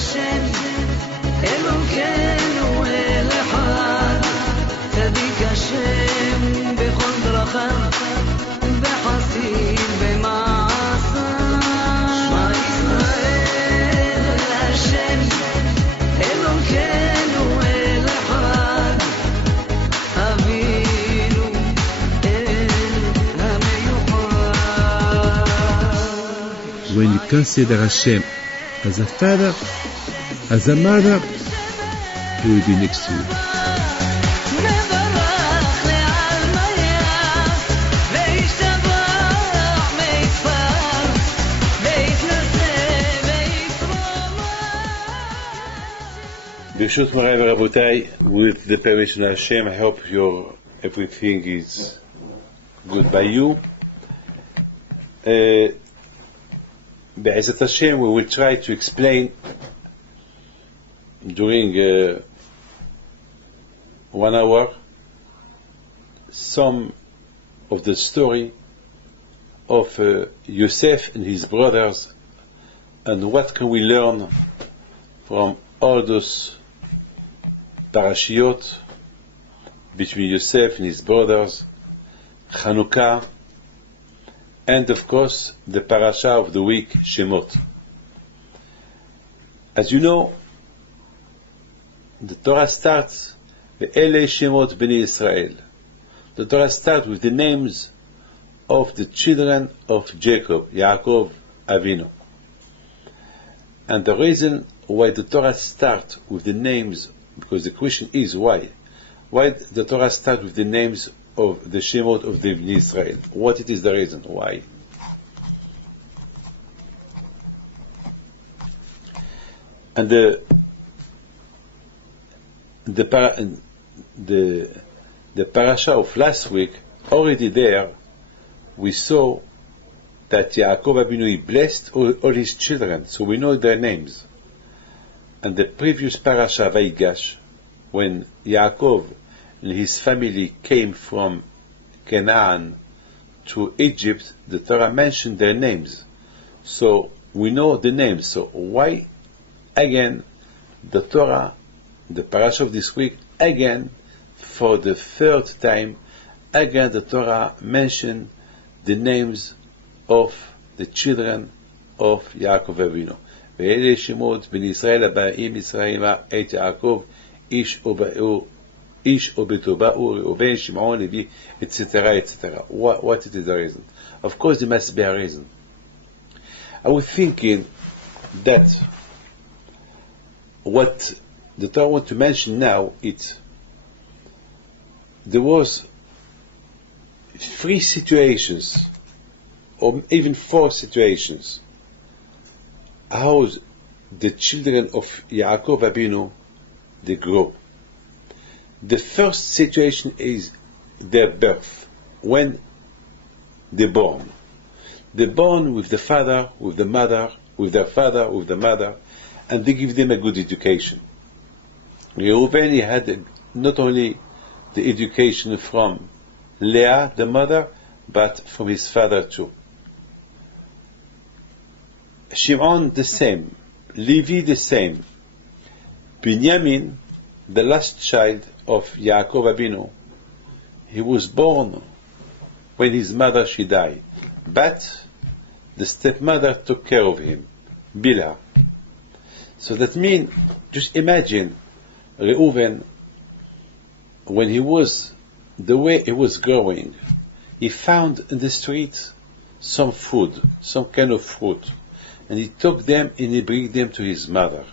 השם אלוקינו אל אחד צדיק השם בכל דרכיו בחסד במעשיו שמע ישראל השם אלוקינו אל אחד אבינו אל המיוחד. When you consider Hashem as a father, as a mother, he will be next to you. Birshut Morai Rabotai, with the permission of Hashem, I hope everything is good by you. Be'ezat Hashem, we will try to explain during 1 hour some of the story of Yosef and his brothers, and what can we learn from all those parashiyot between Yosef and his brothers, Chanukah, and of course the parasha of the week, Shemot. As you know, the Torah starts Ve'ele Shemot Bnei Israel. The Torah starts with the names of the children of Jacob, Yaakov Avinu. And the reason why the Torah starts with the names, because the question is why the Torah starts with the names of the Shemot of the Bnei Israel. What it is the reason why? And the parasha of last week, already there, we saw that Yaakov Avinu blessed all his children, so we know their names. And the previous parasha, Vaigash, when Yaakov and his family came from Canaan to Egypt, the Torah mentioned their names. So we know the names. So why, again, the Torah, the parasha of this week, again, for the third time, again the Torah mentioned the names of the children of Yaakov Avinu. ואלה שמות בני ישראל הבאים ישראלה את יעקב איש וביתו באו ראובן שמעון לוי etc. etc. What is the reason? Of course there must be a reason. I was thinking that what the Torah want to mention now, there was 3 situations or even 4 situations how the children of Yaakov Avinu they grow. The first situation is their birth, when they're born. They're born with the father, with the mother, with their father, with the mother, and they give them a good education. Reuven had not only the education from Leah, the mother, but from his father too. Shimon the same, Levi the same. Binyamin, the last child of Yaakov Avinu, he was born when his mother she died, but the stepmother took care of him, Bilhah. So that means, just imagine Reuven, when he was, the way he was growing, he found in the street some food, some kind of fruit, and he took them and he bring them to his mother.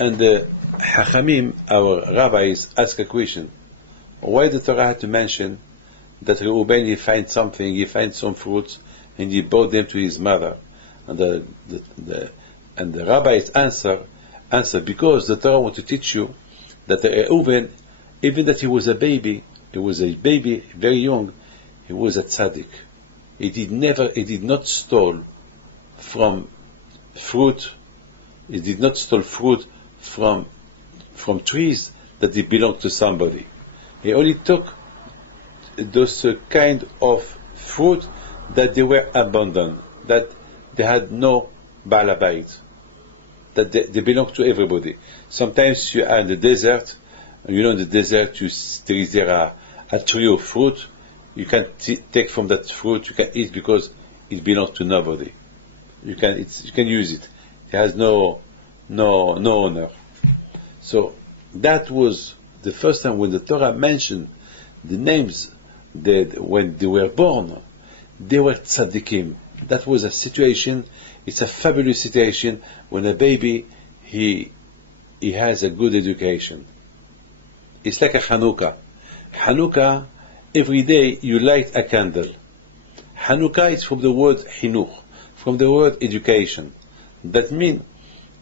And the Hachamim, our rabbis, ask a question: why the Torah had to mention that Reuben he finds something, he finds some fruits, and he brought them to his mother? And the rabbis answer because the Torah want to teach you that Reuben, even that he was a baby very young, he was a tzaddik. He did not steal from fruit. He did not steal fruit from trees that they belonged to somebody. He only took those kind of fruit that they were abandoned, that they had no Baal Habayit. that they belong to everybody. Sometimes you are in the desert, and in the desert there is a tree of fruit. You can take from that fruit, you can eat because it belongs to nobody. You can use it. It has no owner. So that was the first time when the Torah mentioned the names that when they were born, they were tzaddikim. That was a situation. It's a fabulous situation when a baby he has a good education. It's like a Hanukkah. Hanukkah, every day you light a candle. Hanukkah is from the word chinuch, from the word education. That means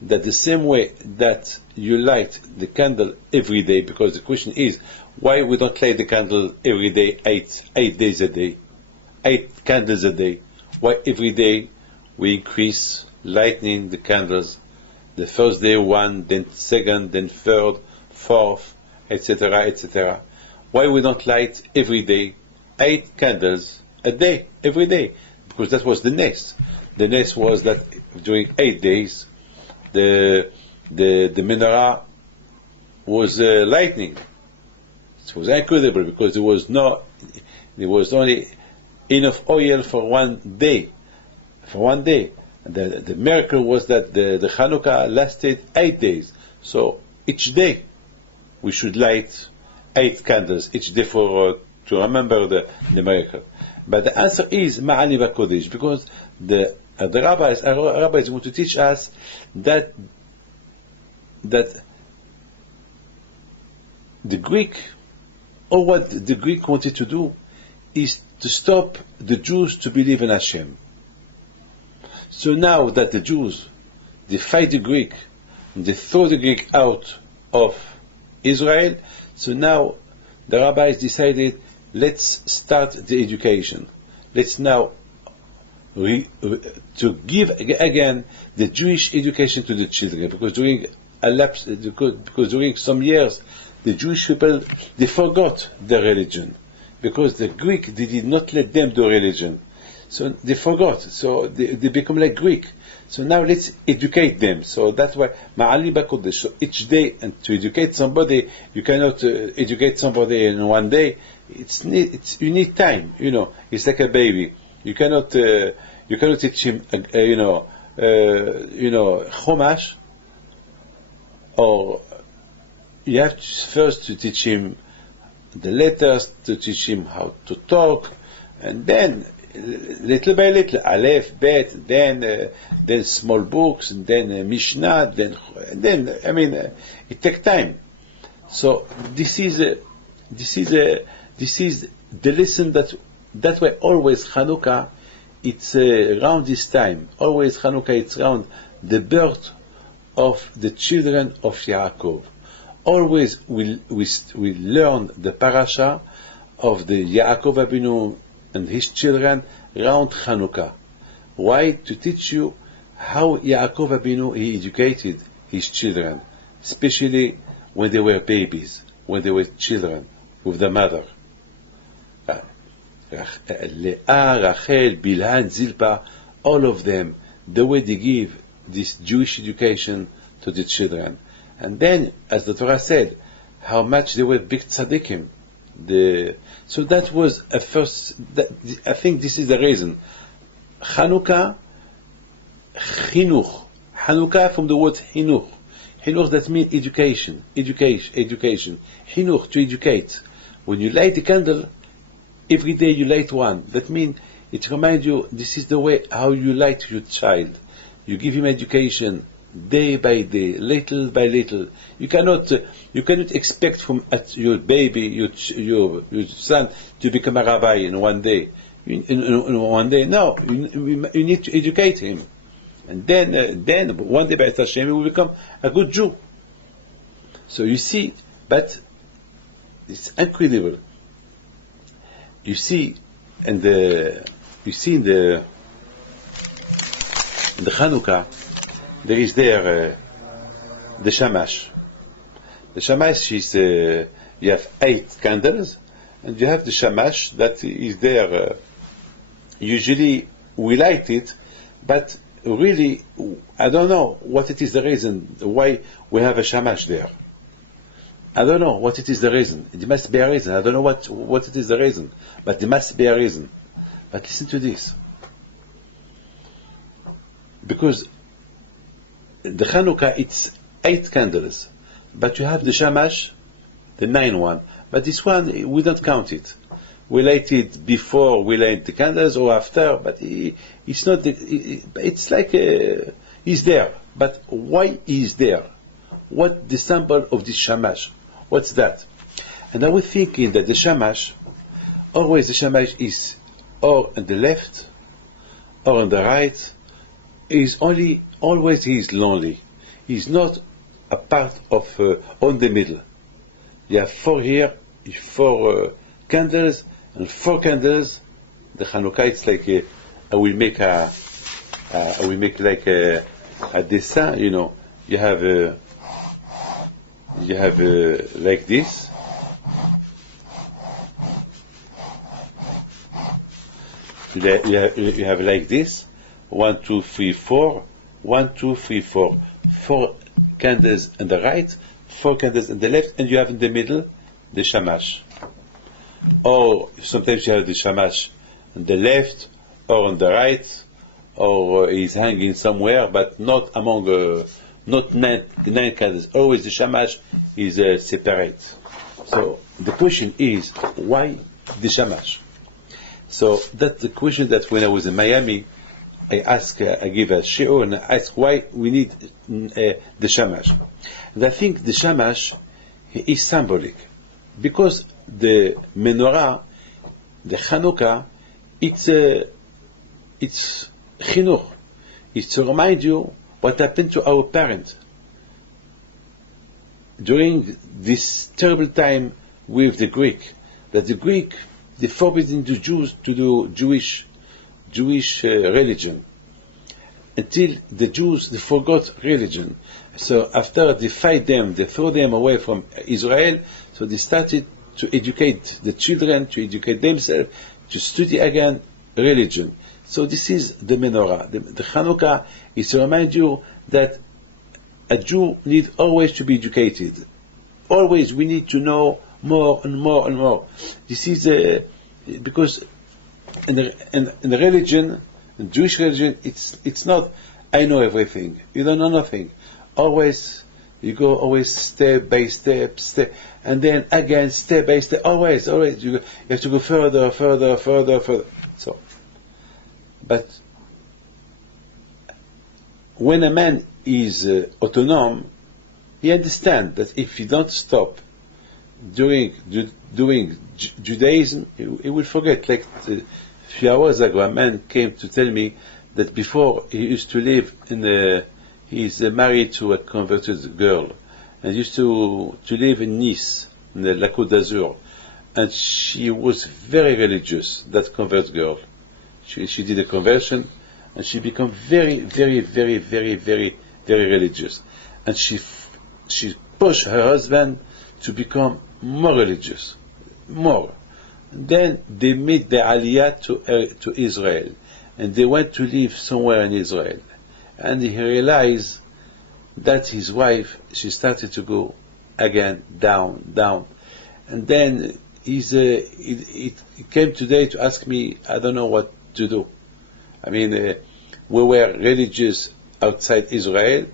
that the same way that you light the candle every day, because the question is, why we don't light the candle every day, 8 days a day, 8 candles a day? Why every day we increase lighting the candles? The first day 1, then second, then third, fourth, etc., etc. Why we don't light every day 8 candles a day, every day? Because that was the nest. The nest was that during 8 days, the menorah was lightning. It was incredible because there was only enough oil for 1 day. For 1 day. The miracle was that the Hanukkah lasted 8 days. So each day we should light 8 candles each day for to remember the miracle. But the answer is Ma'ani Bakodesh, because the rabbis want to teach us that the Greek, or what the Greek wanted to do, is to stop the Jews to believe in Hashem. So now that the Jews, they fight the Greek, and they throw the Greek out of Israel, so now the rabbis decided, let's start the education. Let's now to give again the Jewish education to the children, because during some years the Jewish people, they forgot their religion, because the Greek, they did not let them do religion, so they forgot, so they become like Greek. So now let's educate them. So that's why Ma'ali Bakodesh. So each day, and to educate somebody, you cannot educate somebody in 1 day. You need time. It's like a baby. You cannot teach him Chumash, or you have first to teach him the letters, to teach him how to talk, and then little by little, Aleph, Bet, then small books, and then Mishnah, then it takes time. So this is the lesson that way. Always Hanukkah, it's around this time. Always Hanukkah, it's around the birth of the children of Yaakov. Always we learn the Parsha of the Yaakov Abinu and his children around Hanukkah. Why? To teach you how Yaakov Abinu, he educated his children, especially when they were babies, when they were children with the mother. Leah, Rachel, Bilhan, Zilpah, all of them, the way they give this Jewish education to the children. And then, as the Torah said, how much they were big tzaddikim. So that was a first. I think this is the reason. Hanukkah, chinuch. Hanukkah from the word chinuch. Chinuch, that means education. Chinuch, to educate. When you light the candle, every day you light one. That means it reminds you, this is the way how you light your child. You give him education day by day, little by little. You cannot expect from your baby, your son, to become a rabbi in 1 day. In 1 day, no. You need to educate him, and then 1 day by Hashem, he will become a good Jew. So you see, but it's incredible. You see in the Hanukkah, there is the shamash. The shamash is you have 8 candles, and you have the shamash that is there. Usually we light it, but really, I don't know what it is the reason why we have a shamash there. I don't know what it is the reason. There must be a reason. I don't know what it is the reason, but there must be a reason. But listen to this. Because the Chanukah, it's 8 candles, but you have the shamash, the 9th one. But this one, we don't count it. We light it before we light the candles or after, but it's not. It's like he's there. But why is there? What the symbol of this shamash? What's that? And I was thinking that the shamash, always the shamash is or on the left or on the right. Is only always he is lonely. He's not a part of on the middle. You have 4 here, 4 candles, and 4 candles. The Chanukah, it's like I will make like a dessin. You know, you have like this. You have like this. 1, 2, 3, 4. 1, 2, 3, 4. 4 candles on the right, 4 candles on the left, and you have in the middle the shamash. Or sometimes you have the shamash on the left or on the right, or he's hanging somewhere, but not among not 9 candles. Always the shamash is separate. So the question is, why the shamash? So that's the question that when I was in Miami, I give a shiur and I ask why we need the shamash. And I think the shamash is symbolic because the menorah, the Chanukah, it's chinuch. It's to remind you what happened to our parents during this terrible time with the Greek. That the Greek, they forbidden the Jews to do Jewish religion until the Jews they forgot religion. So after they fight them, they throw them away from Israel. So they started to educate the children, to educate themselves, to study again religion. So this is the menorah. The Chanukah is to remind you that a Jew needs always to be educated. Always we need to know more and more and more. This is because in the religion, in Jewish religion, it's not I know everything. You don't know nothing. Always you go always step by step, and then again step by step. Always you have to go further. So, but when a man is autonomous, he understands that if he don't stop doing Judaism, he will forget. Like a few hours ago, a man came to tell me that before he used to live he's married to a converted girl, and used to live in Nice, in the La Côte d'Azur, and she was very religious. That converted girl, she did a conversion, and she became very, very, very, very, very, very religious, and she pushed her husband to become more religious, more. Then they made the aliyah to Israel, and they went to live somewhere in Israel, and he realized that his wife, she started to go again down, and then he came today to ask me, I don't know what to do. I mean, we were religious outside Israel,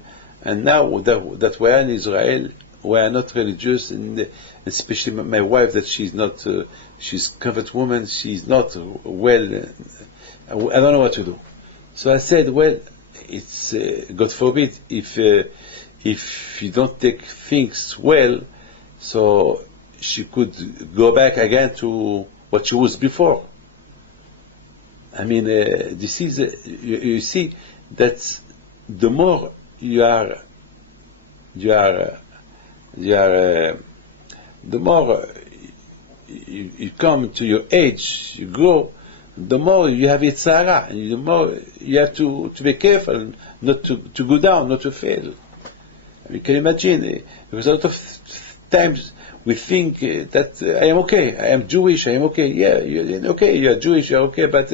and now that we are in Israel, we are not religious, and especially my wife, that she's not, she's converted woman, she's not well. I don't know what to do. So I said, well, it's God forbid if you don't take things well, so she could go back again to what she was before. I mean, this is you see that the more the more you come to your age, you grow, the more you have Yitzhara, and the more you have to be careful not to go down, not to fail. I mean, can you imagine? Because a lot of times we think that I am okay, I am Jewish, I am okay. Yeah, you're okay, you're Jewish, you're okay, but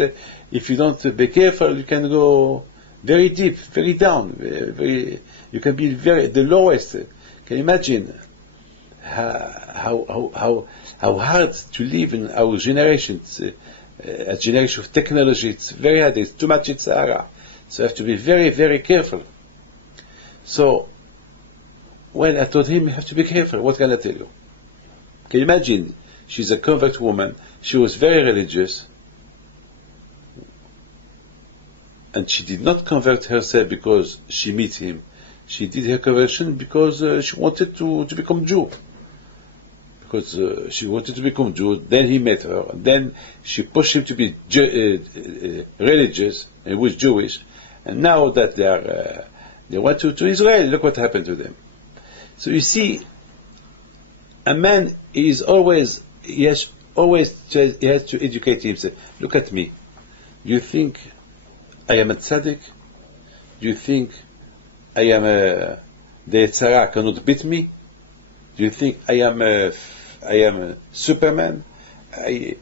if you don't be careful, you can go very deep, very down, very, you can be very the lowest. Can you imagine how hard to live in our generation? It's a generation of technology. It's very hard. It's too much. It's Sahara. So you have to be very, very careful. So when I told him, you have to be careful. What can I tell you? Can you imagine? She's a convert woman. She was very religious. And she did not convert herself because she met him. She did her conversion because she wanted to become Jew. Because she wanted to become Jew. Then he met her. And then she pushed him to be religious. And he was Jewish. And now that they went to Israel, look what happened to them. So you see, a man is always, he has to educate himself. Look at me. Do you think I am a tzaddik? Do you think I am the Tzara cannot beat me? Do you think I am a Superman? I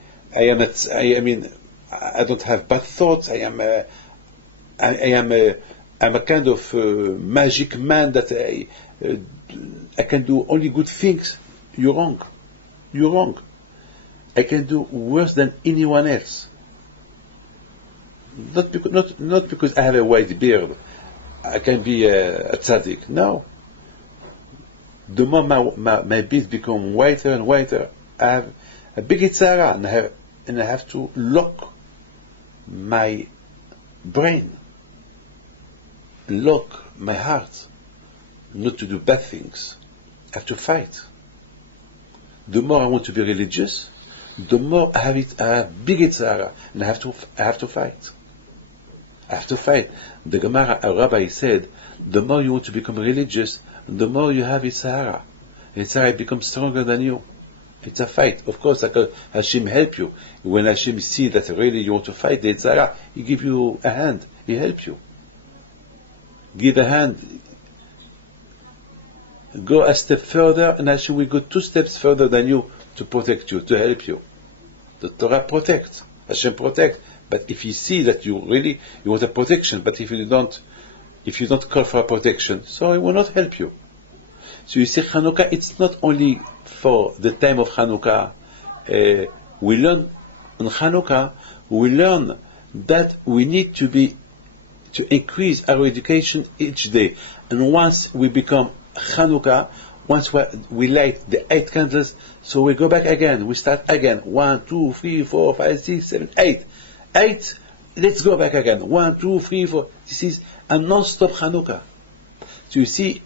don't have bad thoughts. I'm a kind of magic man that I can do only good things. You're wrong. You're wrong. I can do worse than anyone else. Not because I have a white beard, I can be a tzaddik. No. The more my beard become whiter and whiter, I have a big tzara, and I have to lock my brain, lock my heart, not to do bad things. I have to fight. The more I want to be religious, the more I have big tzara, and I have to fight. I have to fight. The Gemara, a rabbi said, the more you want to become religious, the more you have Yitzhara. Yitzhara becomes stronger than you. It's a fight. Of course, Hashem help you. When Hashem see that really you want to fight the Yitzhara, He give you a hand. He help you. Give a hand. Go a step further, and Hashem will go 2 steps further than you to protect you, to help you. The Torah protects. Hashem protect. But if you see that you want a protection, but if you don't call for a protection, so He will not help you. So you see, Chanukah, it's not only for the time of Chanukah. We learn on Chanukah, we learn that we need to increase our education each day. And once we become Chanukah, once we light the 8 candles, so we go back again. We start again. 1, 2, 3, 4, 5, 6, 7, 8. 8, let's go back again. 1, 2, 3, 4. This is a non-stop Chanukah. So you see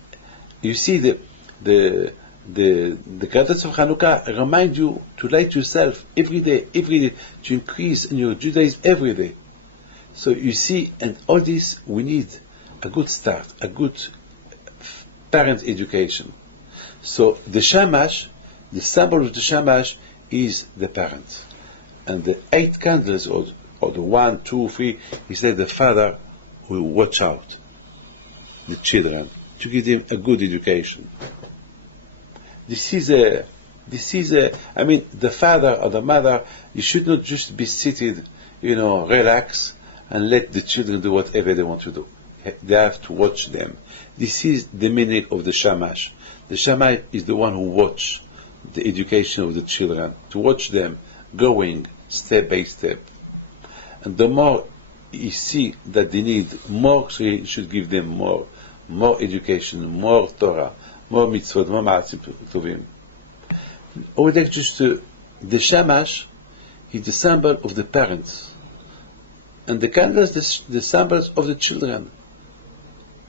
the candles of Chanukah remind you to light yourself every day, to increase in your Judaism every day. So you see, and all this, we need a good start, a good parent education. So the Shamash, the symbol of the Shamash is the parent. And the 8 candles, or the 1, 2, 3, he said the father will watch out the children to give them a good education. This is the father or the mother, you should not just be seated, relax and let the children do whatever they want to do. They have to watch them. This is the meaning of the Shamash. The Shamash is the one who watch the education of the children, to watch them going step by step. And the more you see that they need more, so you should give them more education, more Torah, more mitzvot, more ma'asim tovim. I would like just to, the Shamash is the symbol of the parents, and the candles the symbols of the children.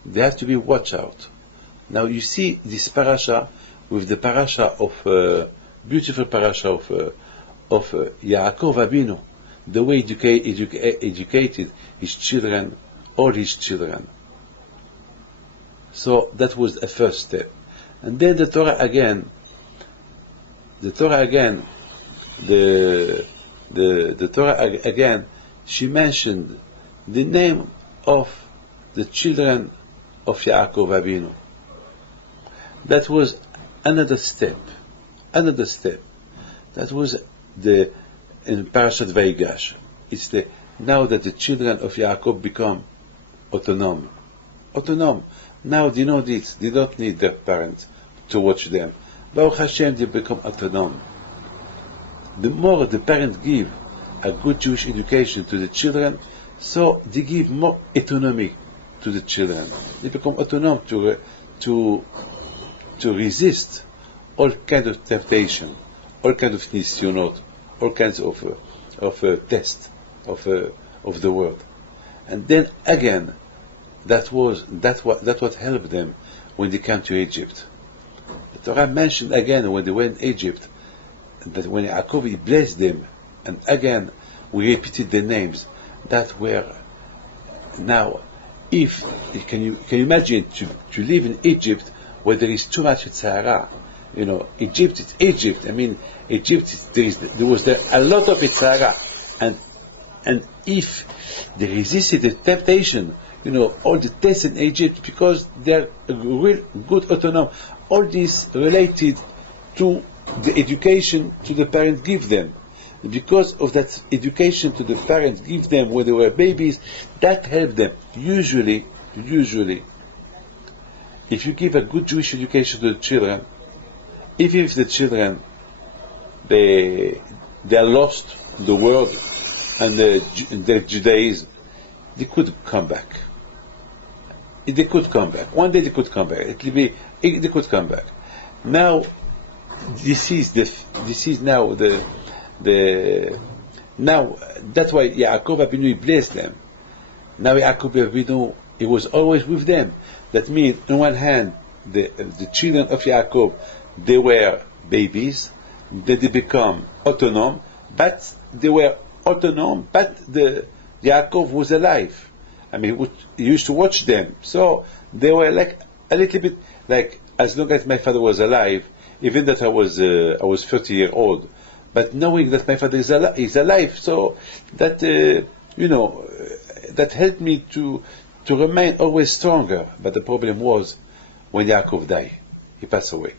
They have to be watched out. Now you see this parasha with the parasha of beautiful parasha of Yaakov Avinu, the way educated his children, all his children. So that was a first step. And then the Torah again, she mentioned the name of the children of Yaakov Avinu. That was another step. That was in Parashat Vaigash. It's now that the children of Yaakov become autonomy. Autonomy. Now they know this. They don't need their parents to watch them. Baruch Hashem, they become autonomous. The more the parents give a good Jewish education to the children, so they give more autonomy to the children. They become autonomous to resist all kinds of temptation, all kinds of nisyonot, all kinds of tests of the world. And then again, that what helped them when they came to Egypt. The Torah mentioned again when they went in Egypt that when Yaakov blessed them, and again we repeated the names that were now. If can you imagine to live in Egypt where there is too much Sahara? You know, Egypt is Egypt. I mean, Egypt there was a lot of Sahara, and if they resisted the temptation, you know, all the tests in Egypt because they're real good autonomy. All this related to the education to the parents give them. Because of that education to the parents give them when they were babies, that helped them. Usually, if you give a good Jewish education to the children, even if the children they are lost in the world and their Judaism, they could come back. They could come back. One day they could come back. They could come back. Now, this is now now that's why Yaakov Avinu blessed them. Now Yaakov Avinu, he was always with them. That means, on one hand, the children of Yaakov, they were babies, then they become autonomous, but they were autonomous, but Yaakov was alive. I mean, he used to watch them, so they were like a little bit like, as long as my father was alive, even that I was 30 years old, but knowing that my father is alive, so that that helped me to remain always stronger. But the problem was when Yaakov died, he passed away.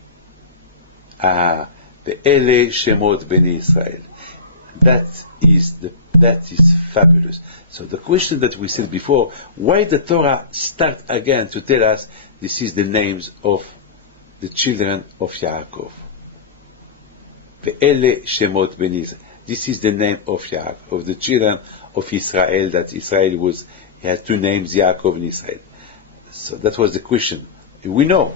Ve'ele Shemot Bnei Israel. That is fabulous. So the question that we said before, why the Torah start again to tell us this is the names of the children of Yaakov? Ve'ele Shemot Bnei Israel. This is the name of Yaakov, of the children of Israel. That Israel he had two names, Yaakov and Israel. So that was the question. We know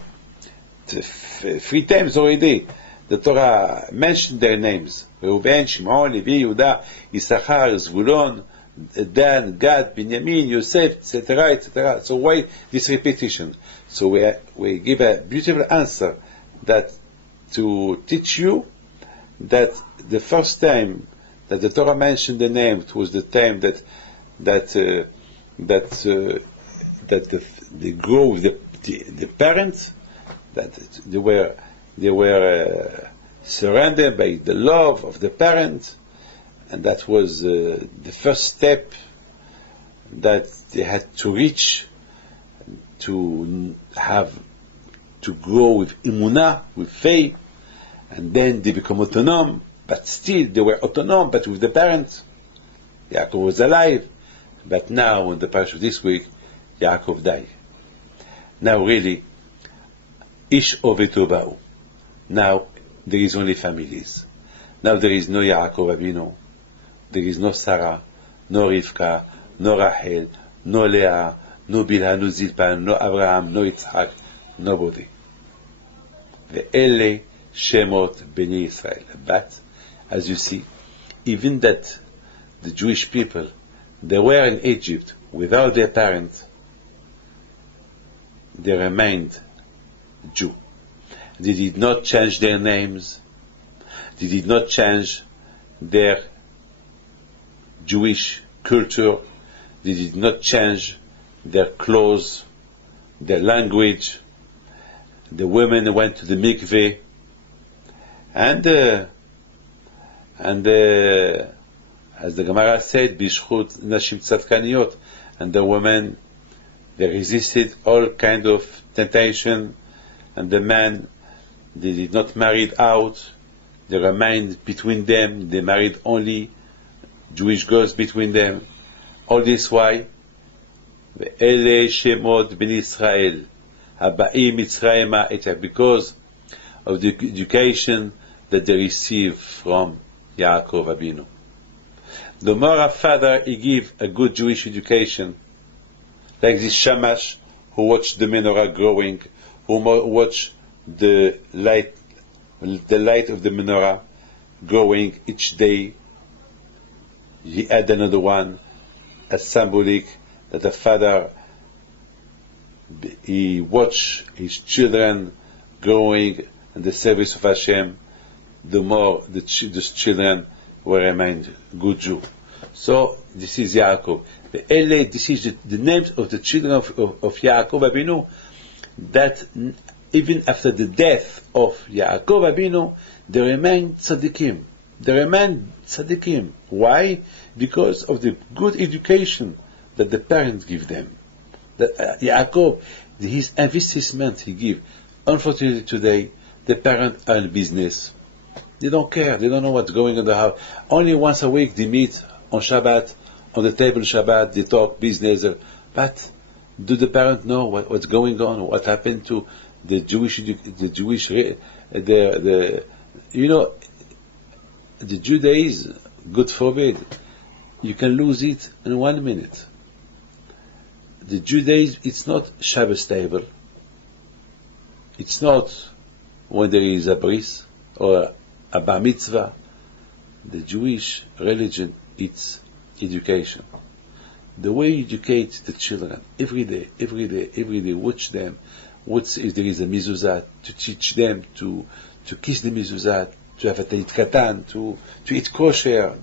3 times already the Torah mentioned their names: Reuben, Shimon, Levi, Yehuda, Issachar, Zvulon, Dan, Gad, Binyamin, Yosef, etc., etc. So why this repetition? So we give a beautiful answer that to teach you that the first time that the Torah mentioned the name, it was the time that they grow with the parents, that they were surrounded by the love of the parents, and that was the first step that they had to reach to grow with emunah, with faith, and then they become autonomous, but still they were autonomous, but with the parents. Yaakov was alive, but now in the Parsha this week, Yaakov died. Now really, Ish Oveto Ba'u. Now there is only families. Now there is no Yaakov Avinu, there is no Sarah, no Rivka, no Rachel, no Leah, no Bilhah, no Zilpah, no Abraham, no Yitzhak, nobody. Ve'ele Shemot Bnei Israel. But as you see, even that the Jewish people, they were in Egypt without their parents, they remained Jew. They did not change their names. They did not change their Jewish culture. They did not change their clothes, their language. The women went to the mikveh, and as the Gemara said, bishchut nashim tzadkaniyot, and the women, they resisted all kind of temptation, and the men, they did not marry out, they remained between them, they married only Jewish girls between them. All this why? ואלה שמות בני ישראל הבאים מצרימה, it's because of the education that they receive from Yaakov Abinu. The more a father he give a good Jewish education, like this Shamash who watched the menorah growing, who watched the light of the menorah growing each day. He add another one, a symbolic that the father he watch his children growing in the service of Hashem. The more the children will remain good Jew. So this is Yaakov. This is the names of the children of Yaakov Abinu, that even after the death of Yaakov Abinu, they remain tzaddikim. They remain tzaddikim. Why? Because of the good education that the parents give them. That Yaakov, his investment he give. Unfortunately today, the parents are in business. They don't care. They don't know what's going on in the house. Only once a week they meet on Shabbat, on the table Shabbat, they talk business. But do the parents know what's going on? What happened to the Jewish, the Judaism? God forbid, you can lose it in 1 minute. The Judaism, it's not Shabbos table. It's not when there is a bris or a bar mitzvah. The Jewish religion, it's education. The way you educate the children, every day, watch them. If there is a mezuzah, to teach them to kiss the mezuzah, to have a teit katan, to eat kosher,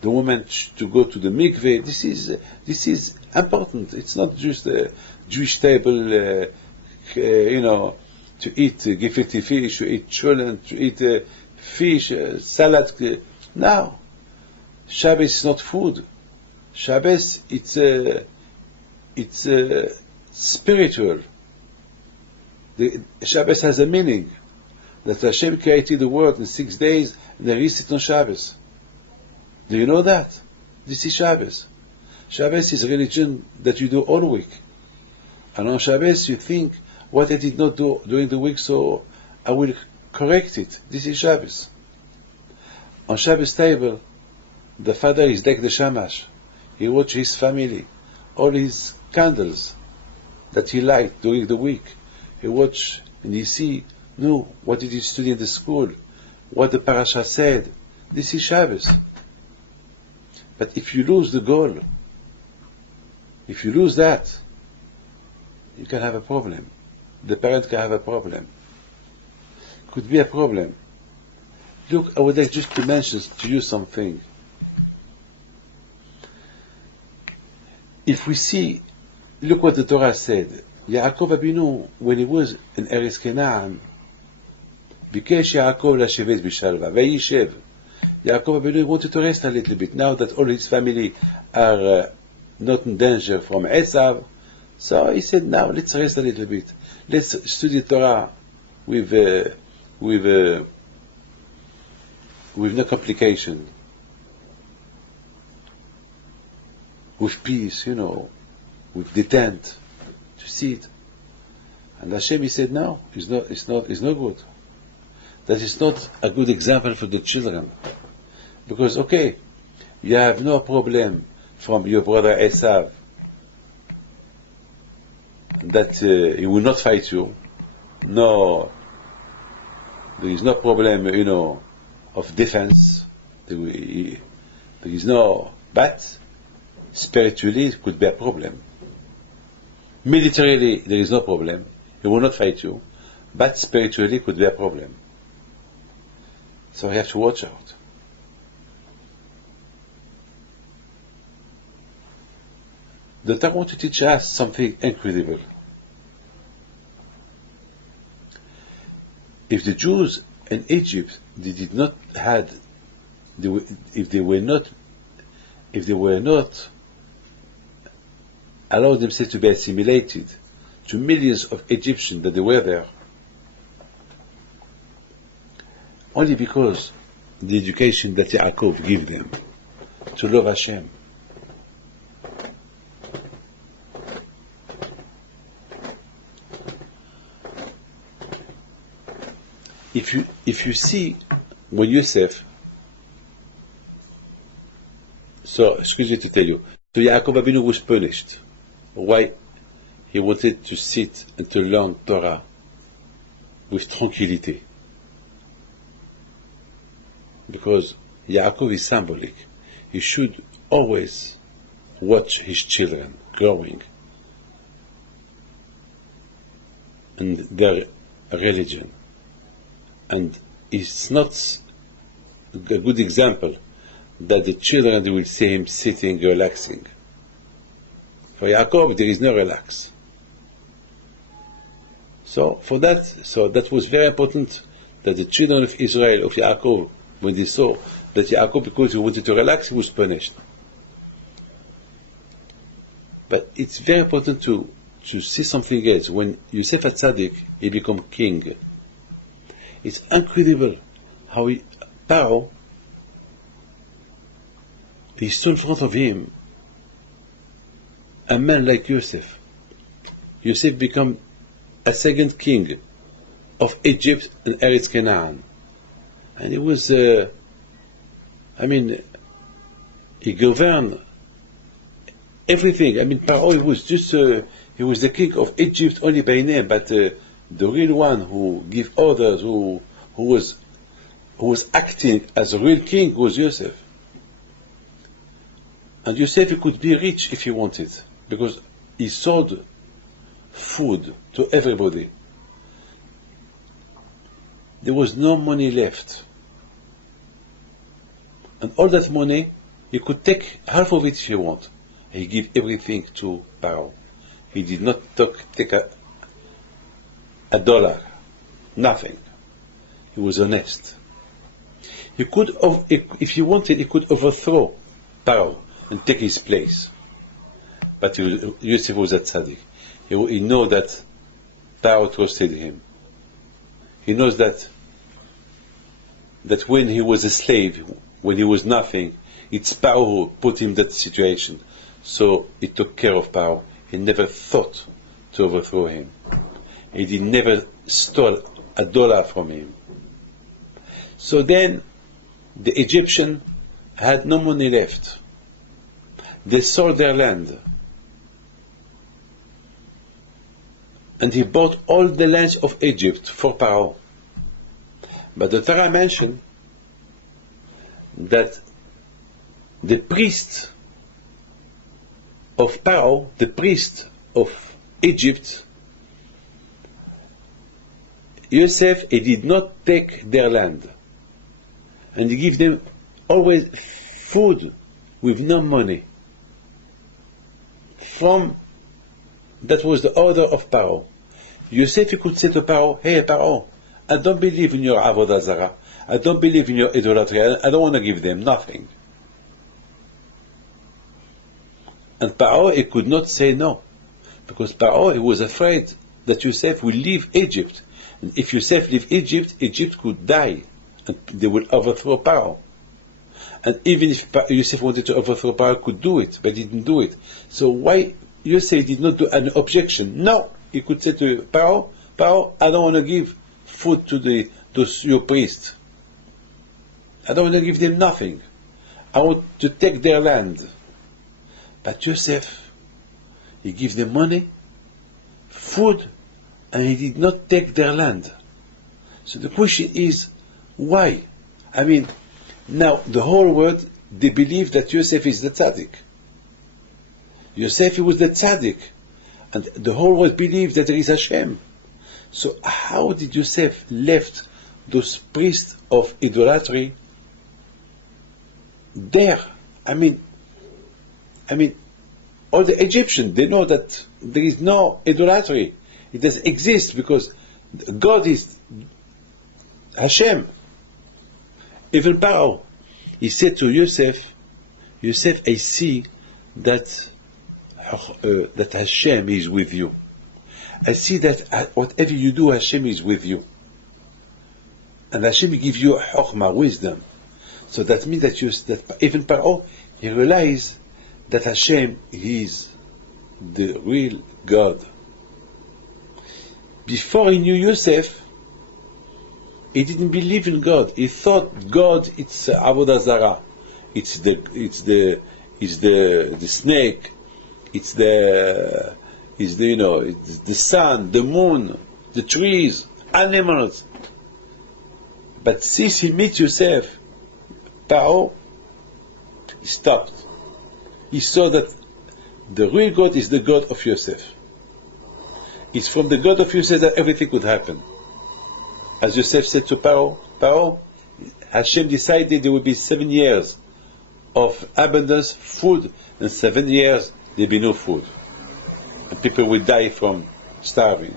the woman to go to the mikveh. This is important. It's not just a Jewish table, to eat gefilte fish, to eat children, to eat fish, salad. No, Shabbos is not food. Shabbos it's spiritual. Shabbos has a meaning that Hashem created the world in 6 days and they released it on Shabbos. Do you know that? This is Shabbos. Shabbos is religion that you do all week. And on Shabbos you think, what I did not do during the week, so I will correct it. This is Shabbos. On Shabbos table, the father is like the Shamash. He watches his family, all his candles that he light during the week. He watch and he see, no, what did he study in the school? What the Parsha said. This is Shabbos. But if you lose the goal, if you lose that, you can have a problem. The parent can have a problem. Could be a problem. Look, I would like just to mention to you something. If we see, look what the Torah said. Yaakov Abinu, when he was in Eretz Canaan, bikesh Yaakov lashevet b'shalva, vayishev. Yaakov Abinu wanted to rest a little bit. Now that all his family are not in danger from Esav, so he said, now let's rest a little bit. Let's study Torah with no complication, with peace, with detente, to see it. And Hashem, he said, no, it's not good. That is not a good example for the children. Because, okay, you have no problem from your brother Esav that he will not fight you. No, there is no problem, of defense. There is no, but spiritually it could be a problem. Militarily there is no problem. He will not fight you, but spiritually it could be a problem. So you have to watch out. The Torah wants to teach us something incredible. If the Jews in Egypt, they did not had, if they were not allowed themselves to be assimilated to millions of Egyptians that they were there, only because the education that Yaakov gave them to love Hashem. if you see when Yosef, so excuse me to tell you, so Yaakov Avinu was punished. Why? He wanted to sit and to learn Torah with tranquility. Because Yaakov is symbolic. He should always watch his children growing and their religion. And it's not a good example that the children will see him sitting, relaxing. For Yaakov, there is no relax. So that was very important that the children of Israel, of Yaakov, when they saw that Yaakov, because he wanted to relax, he was punished. But it's very important to see something else. When Yosef HaTzadik, he became king, it's incredible how Paro, he saw in front of him a man like Yosef. Yosef became a second king of Egypt and Eretz Canaan. And he was, he governed everything. Paro, he was the king of Egypt only by name, but the real one who gave orders, who was acting as a real king was Yosef. And Yosef, he could be rich if he wanted, because he sold food to everybody. There was no money left. And all that money, he could take half of it if he want. He gave everything to Paro. He did not take a dollar, nothing. He was honest. He could, if he wanted, he could overthrow Paro and take his place. But Yosef was a tzaddik. He knew that Paro trusted him. He knows that when he was a slave, when he was nothing, it's Paro who put him in that situation. So he took care of Paro. He never thought to overthrow him. He never stole a dollar from him. So then the Egyptians had no money left. They sold their land. And he bought all the lands of Egypt for Paro. But the Torah mentioned that the priest of Paro, the priest of Egypt, Yosef, he did not take their land. And he gave them always food with no money. That was the order of Paro. Yosef, he could say to Paro, hey Paro, I don't believe in your Avodah Zarah. I don't believe in your idolatry. I don't want to give them nothing. And Paro, he could not say no. Because Paro, he was afraid that Yosef will leave Egypt. And if Yosef leave Egypt, Egypt could die. And they will overthrow Paro. And even if Yosef wanted to overthrow Paro, could do it, but he didn't do it. So why Yosef did not do an objection? No, he could say to Paro, I don't want to give food to your priests. I don't want to give them nothing. I want to take their land. But Yosef, he gave them money, food, and he did not take their land. So the question is, why? Now the whole world, they believe that Yosef is the tzaddik. Yosef, he was the tzaddik. And the whole world believes that there is Hashem. So how did Yosef left those priests of idolatry there? All the Egyptians, they know that there is no idolatry. It doesn't exist because God is Hashem. Even Paro, he said to Yosef, I see that Hashem is with you. I see that whatever you do, Hashem is with you. And Hashem gives you chokhmah, wisdom. So that means that even Paro, he realized that Hashem is the real God. Before he knew Yosef, He didn't believe in God. He thought God it's avodah zarah. It's the snake. It's the it's the sun, the moon, the trees, animals. But since he met Yosef, Paro, he stopped. He saw that the real God is the God of Yosef. It's from the God of Yosef that everything could happen. As Yosef said to Paro, Hashem decided there would be 7 years of abundance, food, and 7 years there be no food. And people will die from starving.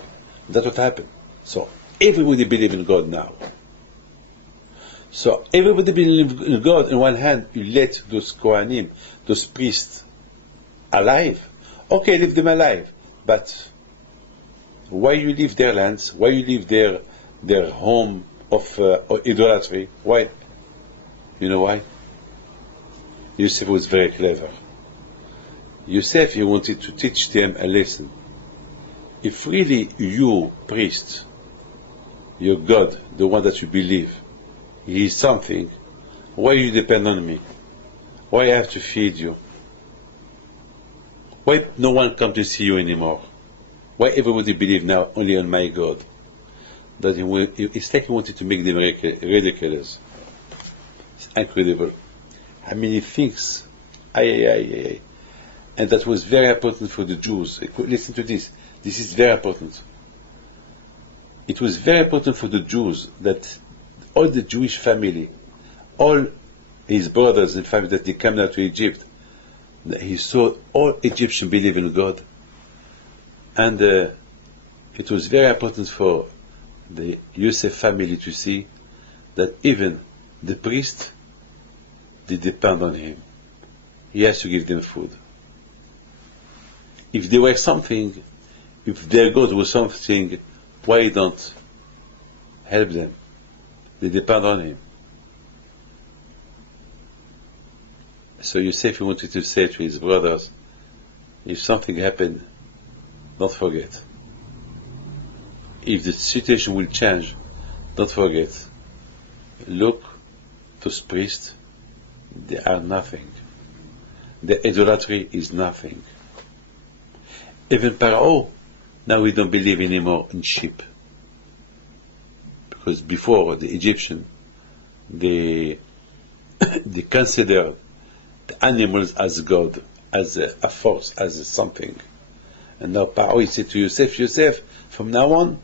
That's what happened. So everybody believes in God now. So everybody believes in God. On one hand, you let those Kohanim, those priests, alive. Okay, leave them alive. But why you leave their lands? Why you leave their home of idolatry? Why? You know why? Yosef was very clever. Yosef, he wanted to teach them a lesson. If really you, priest, your God, the one that you believe, he is something, why you depend on me? Why I have to feed you? Why no one come to see you anymore? Why everybody believe now only on my God? That it's like he wanted to make them ridiculous. It's incredible. How many things? And that was very important for the Jews. Listen to this. This is very important. It was very important for the Jews that all the Jewish family, all his brothers and family that they came now to Egypt, that he saw all Egyptians believe in God. And it was very important for the Yosef family to see that even the priest, they depend on him. He has to give them food. If there were something, if their God was something, why don't help them? They depend on him. So Yosef wanted to say to his brothers, if something happened, don't forget. If the situation will change, don't forget. Look, those priests, they are nothing. The idolatry is nothing. Even Paro, now we don't believe anymore in sheep. Because before the Egyptian, they considered the animals as God, as a force, as something. And now Paro, he said to Yosef, from now on,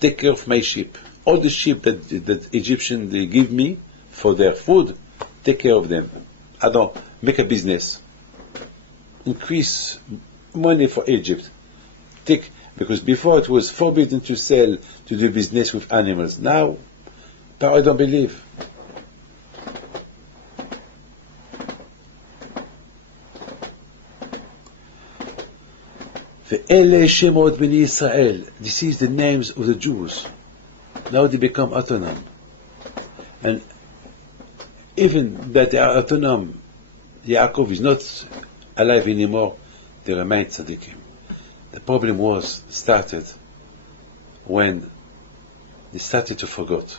take care of my sheep. All the sheep that Egyptians they give me for their food, take care of them. I don't make a business. Increase money for Egypt. Because before it was forbidden to sell, to do business with animals. Now, Paro don't believe. Ve'ele Shemot b'nei Israel. This is the names of the Jews. Now they become autonomous. And even that they are autonomous, Yaakov is not alive anymore, they remain tzaddikim. The problem started when they started to forget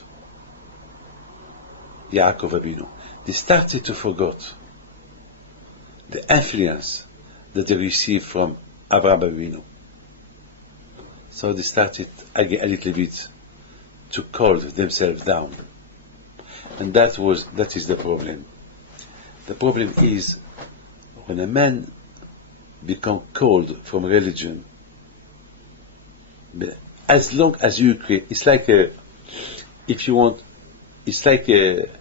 Yaakov Abinu. They started to forget the influence that they received from Abraham Abinu. So they started again a little bit to calm themselves down. And that is the problem. The problem is when a man become cold from religion, as long as you create, it's like if you want, it's like if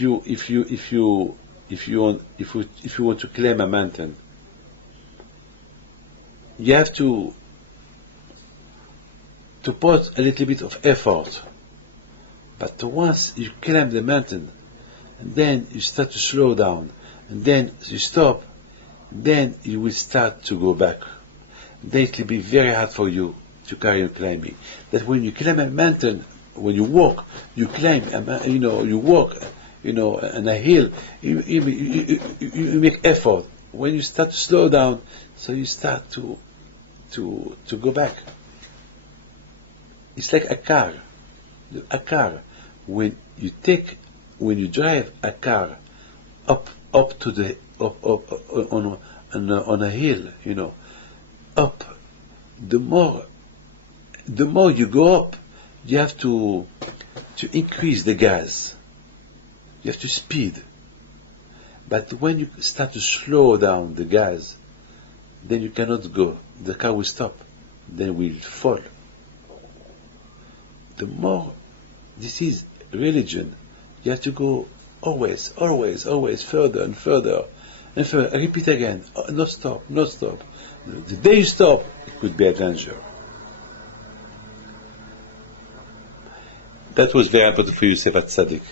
you want to climb a mountain, you have to put a little bit of effort. But once you climb the mountain, and then you start to slow down, and then you stop, then you will start to go back. Then it will be very hard for you to carry on climbing. That when you climb a mountain, when you walk, you climb, you walk, on a hill, you make effort. When you start to slow down, so you start to to go back. It's like a car. A car. When you drive a car up to the up on a hill, up. The more you go up, you have to increase the gas. You have to speed. But when you start to slow down the gas, then you cannot go. The car will stop. Then will fall. The more this is religion, you have to go always, further and further and further. Repeat again. No stop. The day you stop, it could be a danger. That was very important for Yosef HaTzadik,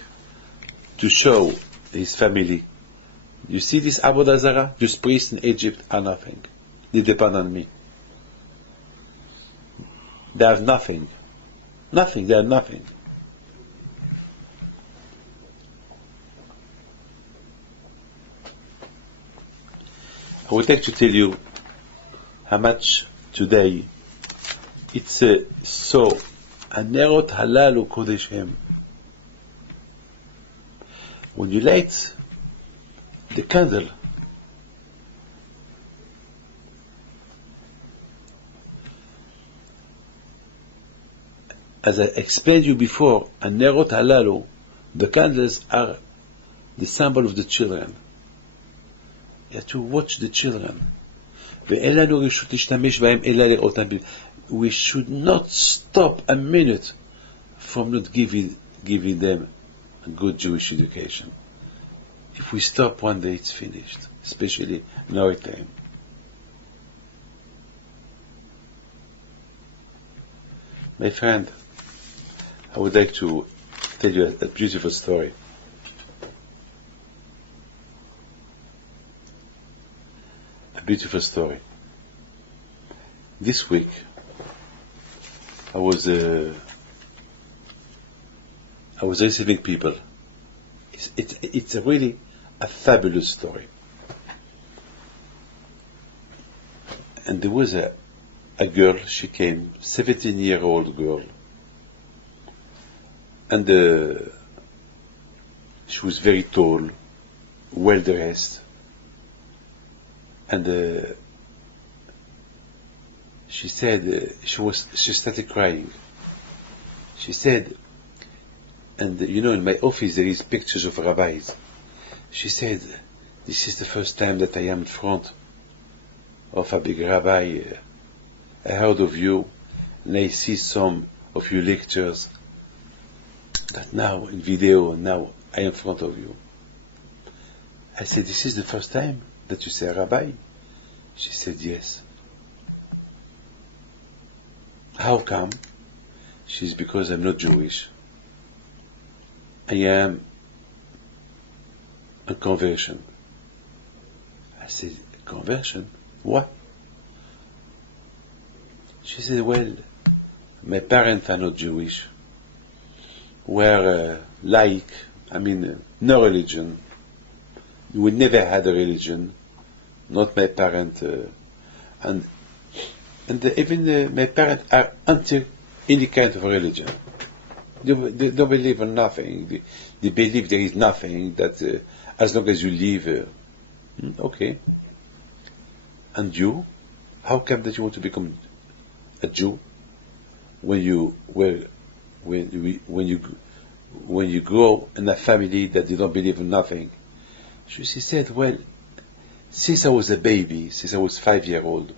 to show his family. You see this Avodah Zarah? These priests in Egypt are nothing. They depend on me. They have nothing. Nothing, they are nothing. I would like to tell you how much today it's so Anerot halalu kodeshem. When you light the candle, as I explained to you before, Anerot halalu, the candles are the symbol of the children. You have to watch the children. We should not stop a minute from not giving them a good Jewish education. If we stop one day, it's finished, especially in our time. My friend, I would like to tell you a beautiful story. A beautiful story. This week, I was receiving people. It's really a fabulous story. And there was a girl, she came, 17-year-old girl. And she was very tall, well dressed. And she said, she started crying. She said, and in my office there is pictures of rabbis. She said, this is the first time that I am in front of a big rabbi. I heard of you, and I see some of your lectures, that now in video, and now I am in front of you. I said, this is the first time that you say rabbi? She said, yes. How come? She said, because I'm not Jewish. I am a conversion. I said, conversion? What? She said, well, my parents are not Jewish. We're laik, no religion. We never had a religion, not my parents. And even my parents are anti any kind of religion. They don't believe in nothing. They believe there is nothing, that as long as you live, okay. And you? How come that you want to become a Jew when you grow in a family that they don't believe in nothing? She said, well, since I was a baby, since I was 5-year-old,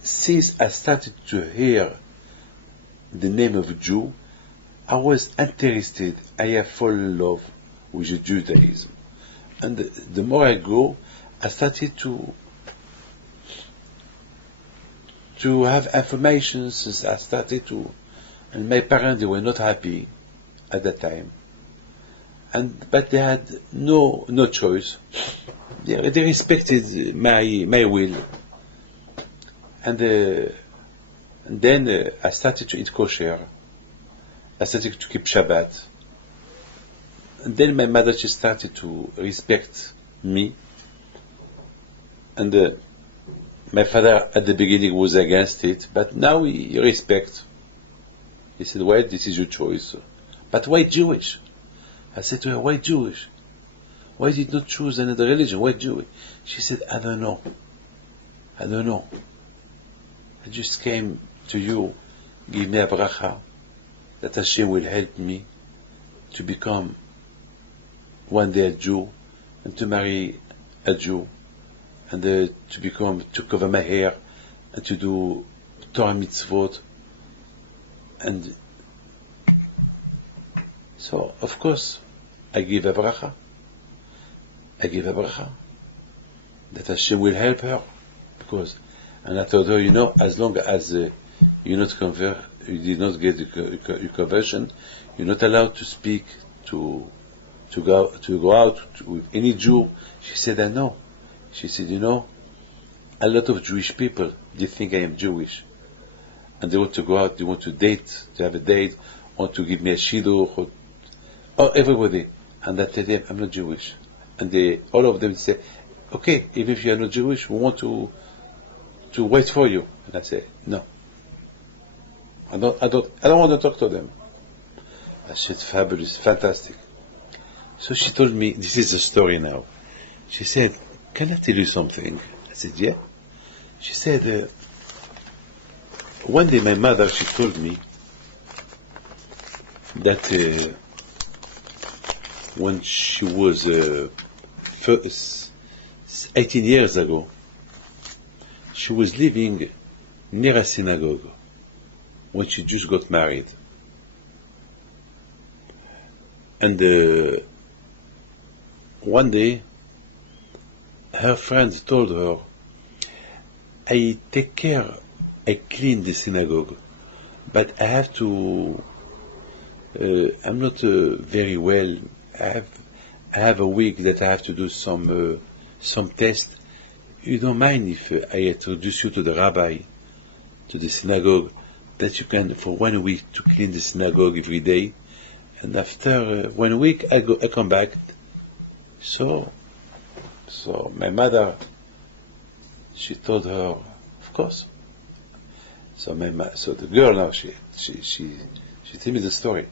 since I started to hear the name of Jew, I was interested. I have fallen in love with Judaism, and the more I go, I started to have affirmations. I started to, and my parents, they were not happy at that time, but they had no choice. They respected my will, and then I started to eat kosher. I started to keep Shabbat. And then my mother, she started to respect me. And My father at the beginning was against it, but now he respects. He said, well, this is your choice. But why Jewish? I said to her, why Jewish? Why did you not choose another religion? Why Jewish? She said, I don't know. I don't know. I just came to you, give me a bracha, that Hashem will help me to become one day a Jew, and to marry a Jew, and to cover my hair, and to do Torah mitzvot. And so, of course, I give a bracha. That Hashem will help her. And I told her, as long as you did not get your conversion, you're not allowed to speak, to go out with any Jew. She said, I know. She said, a lot of Jewish people, they think I am Jewish. And they want to go out, they want to date, to have a date, want to give me a shidduch, or everybody. And I tell them, I'm not Jewish. And all of them say, okay, even if you are not Jewish, we want to wait for you. And I say, no. I don't want to talk to them. I said, fabulous, fantastic. So she told me, this is the story now. She said, can I tell you something? I said, yeah. She said, one day my mother, she told me that when she was 18 years ago, she was living near a synagogue when she just got married. And one day, her friends told her, I take care, I clean the synagogue, but I have to, I'm not very well, I have a week that I have to do some test. You don't mind if I introduce you to the rabbi, to the synagogue, that you can, for 1 week, to clean the synagogue every day, and after 1 week, I come back. So my mother, she told her, of course. So the girl now, she told me the story,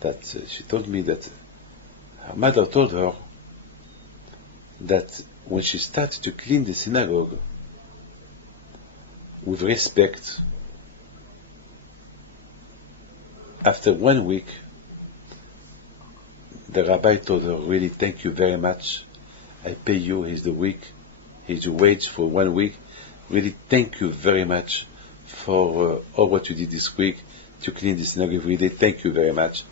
that she told me that her mother told her that when she started to clean the synagogue with respect, after 1 week, the rabbi told her, really, thank you very much. I pay you, here's your wage for 1 week. Really, thank you very much for all what you did this week to clean the synagogue every day. Thank you very much.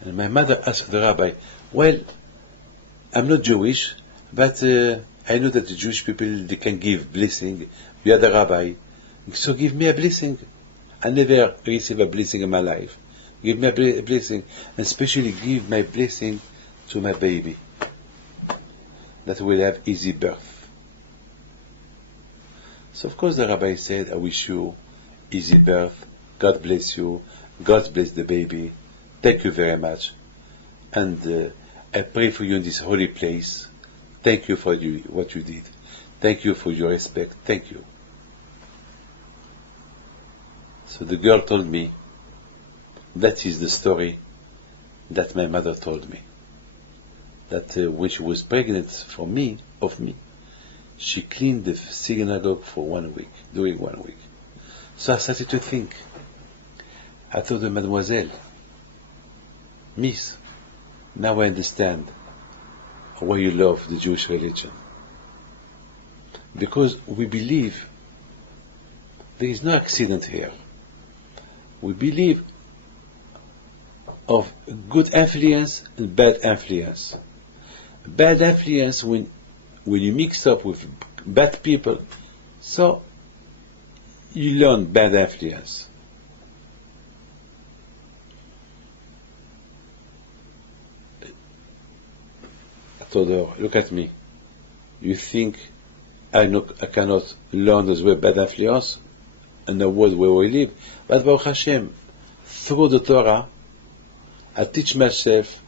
And my mother asked the rabbi, well, I'm not Jewish, but I know that the Jewish people, they can give blessing. You are the rabbi, so give me a blessing. I never received a blessing in my life. Give me a blessing, and especially give my blessing to my baby, that will have easy birth. So of course the rabbi said, I wish you easy birth, God bless you, God bless the baby, thank you very much, and I pray for you in this holy place. Thank you for what you did. Thank you for your respect. Thank you. So the girl told me, that is the story that my mother told me. That when she was pregnant of me, she cleaned the synagogue for 1 week, during 1 week. So I started to think. I told her, Mademoiselle, Miss, now I understand why you love the Jewish religion. Because we believe there is no accident here. We believe of good influence and bad influence. Bad influence when you mix up with bad people, so you learn bad influence. I told her, look at me. You think I cannot learn as well bad influence in the world where we live? But Baruch Hashem, through the Torah, I teach myself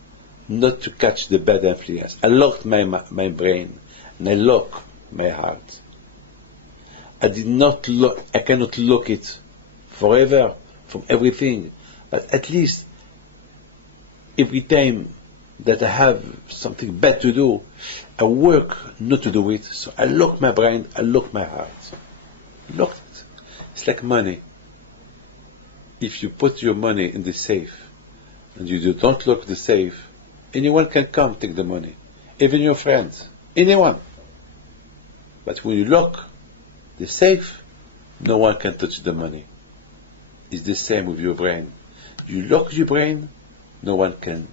not to catch the bad influence. I locked my brain and I lock my heart. I cannot look it forever from everything, but at least every time that I have something bad to do, I work not to do it. So I lock my brain, I lock my heart. Lock it. It's like money. If you put your money in the safe and you don't lock the safe, anyone can come take the money, even your friends, anyone. But when you lock the safe, no one can touch the money. It's the same with your brain. You lock your brain, nothing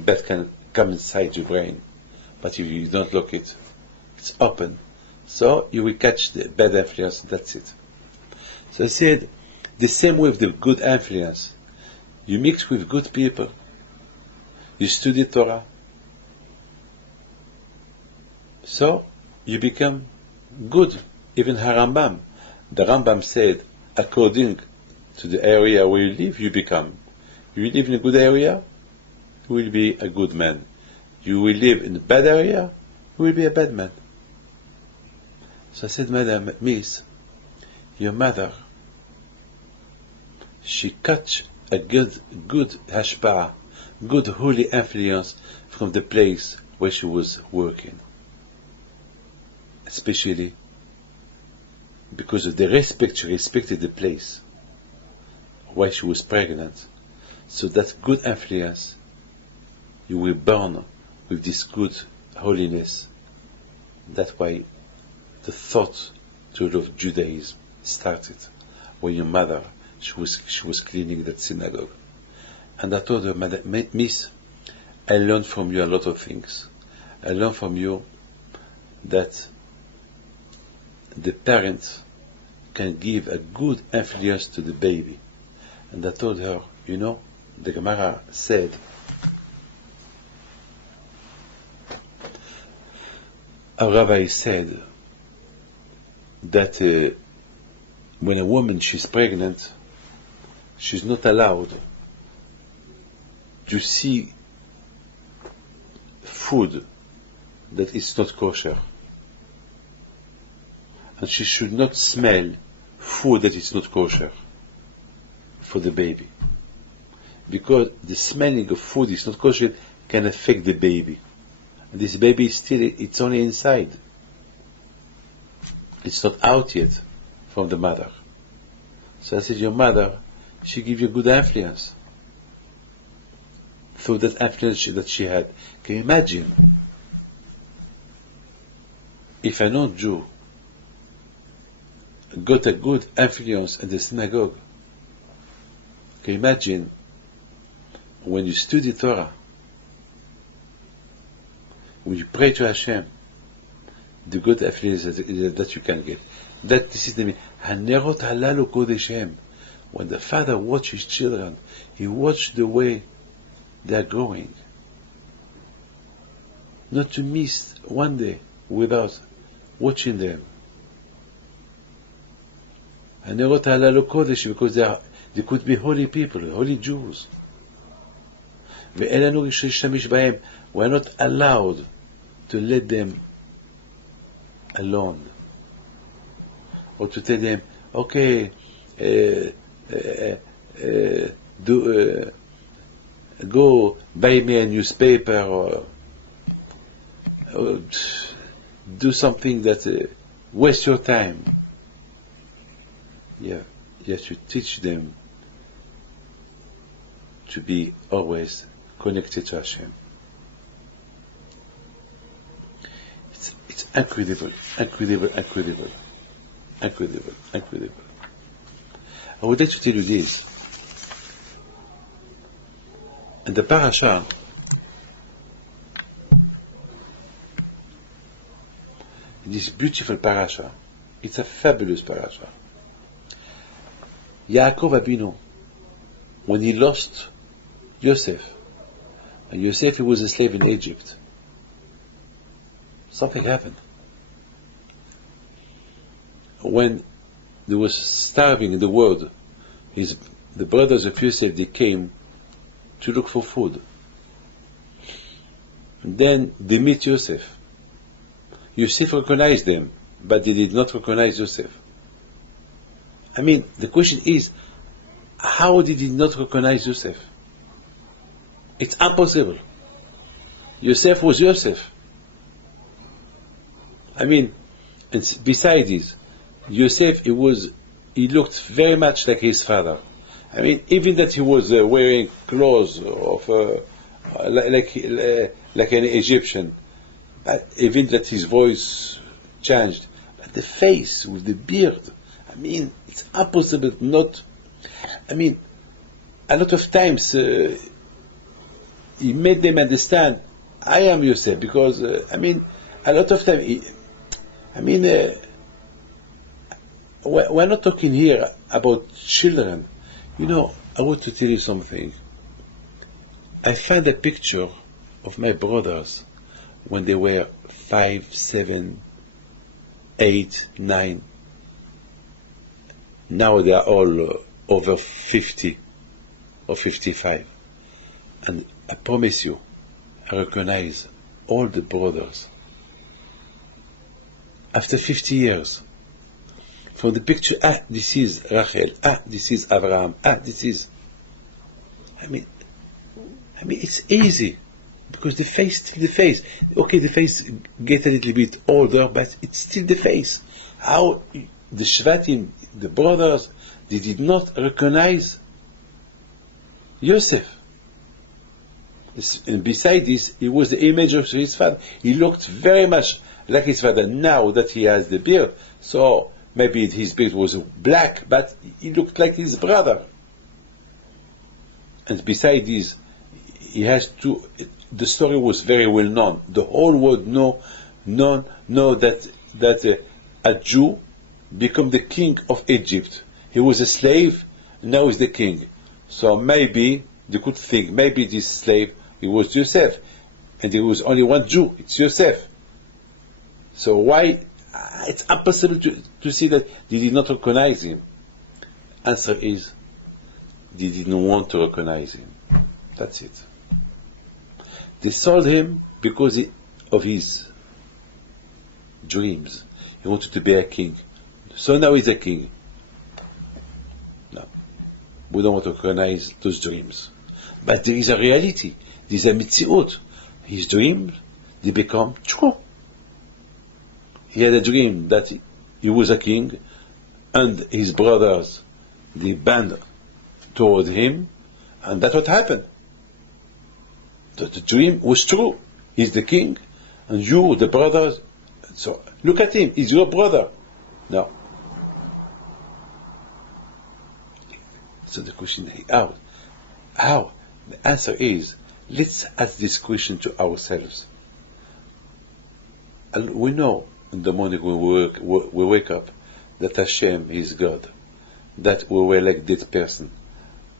bad can come inside your brain. But if you don't lock it, it's open. So you will catch the bad influence, that's it. So I said, the same with the good influence. You mix with good people, you study Torah, so you become good. Even Harambam, the Rambam said, according to the area where you live, you become. You live in a good area, you will be a good man. You will live in a bad area, you will be a bad man. So I said, Madam, Miss, your mother, she catch a good hashpah, good holy influence from the place where she was working. Especially because of the respect, she respected the place where she was pregnant. So that good influence, you will burn with this good holiness. That's why the thought to love Judaism started when your mother, she was cleaning that synagogue. And I told her, Miss, I learned from you a lot of things. I learned from you that the parent can give a good influence to the baby. And I told her, you know, the Gemara said, a rabbi said that when a woman she's pregnant, she's not allowed to see food that is not kosher, and she should not smell food that is not kosher for the baby, because the smelling of food is not kosher can affect the baby, and this baby is still, it's only inside, it's not out yet from the mother. So I said, your mother, she give you good influence through that influence that she had. Can you imagine if a non-Jew got a good influence in the synagogue? Can you imagine when you study Torah, when you pray to Hashem, the good influence that you can get? That this is the Hanerot halalu kodeshem. When the father watches his children, he watches the way they are going. Not to miss one day without watching them. Hanerot halalu kodesh, because they could be holy people, holy Jews. We're not allowed to let them alone, or to tell them, okay, go buy me a newspaper, or do something that waste your time. Yeah, you have to teach them to be always connected to Hashem. It's incredible. I would like to tell you this. In the Parsha, this beautiful Parsha, it's a fabulous Parsha. Yaakov Abinu, when he lost Yosef, and Yosef, he was a slave in Egypt, something happened. When there was starving in the world, the brothers of Yosef, they came to look for food. And then they meet Yosef. Yosef recognized them. but they did not recognize Joseph. I mean, the question is, how did he not recognize Joseph? It's impossible. Joseph was Joseph. I mean, and besides this, Joseph, he looked very much like his father. I mean, even that he was wearing clothes of like an Egyptian, but even that his voice changed, but the face with the beard, I mean, it's impossible not. I mean, a lot of times he made them understand, I am Yosef, because I mean, a lot of time, we're not talking here about children. You know, I want to tell you something. I found a picture of my brothers when they were 5, 7, 8, 9. Now they are all over 50 or 55. And I promise you, I recognize all the brothers. After 50 years, from the picture, this is Rachel, this is Abraham, this is... I mean, it's easy, because the face, still the face. Okay, the face get a little bit older, but it's still the face. How the Shvatim, the brothers, they did not recognize Yosef. And beside this, he was the image of his father. He looked very much like his father now that he has the beard. So maybe his beard was black, but he looked like his brother. And beside this, he has to. The story was very well known. The whole world know that a Jew became the king of Egypt. He was a slave, now he's the king. So maybe they could think maybe this slave, he was Joseph, and there was only one Jew. It's Joseph. So why? It's impossible to see that they did not recognize him. Answer is, they didn't want to recognize him. That's it. They sold him because of his dreams. He wanted to be a king. So now he's a king. No. We don't want to recognize those dreams. But there is a reality. There is a mitziut. His dreams, they become true. He had a dream that he was a king, and his brothers, they band toward him, and that's what happened. The dream was true. He's the king, and you, the brothers, so look at him, he's your brother. No. So the question is, how? The answer is, let's ask this question to ourselves. And we know in the morning when we wake up that Hashem is God, that we were like that person,